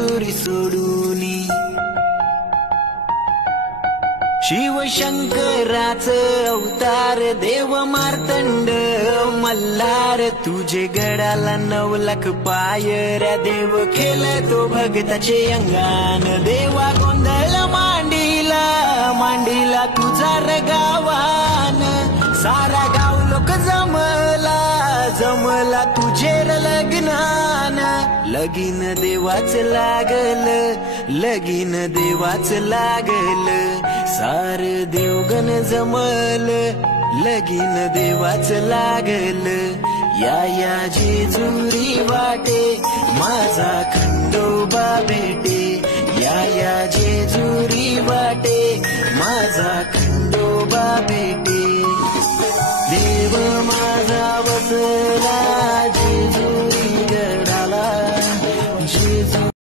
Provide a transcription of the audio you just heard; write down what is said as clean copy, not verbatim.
जेजुरी सोडूनी शिवशंकराचं अवतार देव मार्तंड मल्हार तुझे गडाला 9 लाख पायऱ्या देव खेळतो भगताचे अंगान देवा गोंधळ मांडीला मांडीला तुझा रगावान सारा गाव लोक जमला तुझे लग्नान लगीन देवाच लागल लगीन देवाच लागल सार देवगण जमल लगीन देवाच लागल या जेजुरी वाटे माझा खंडोबा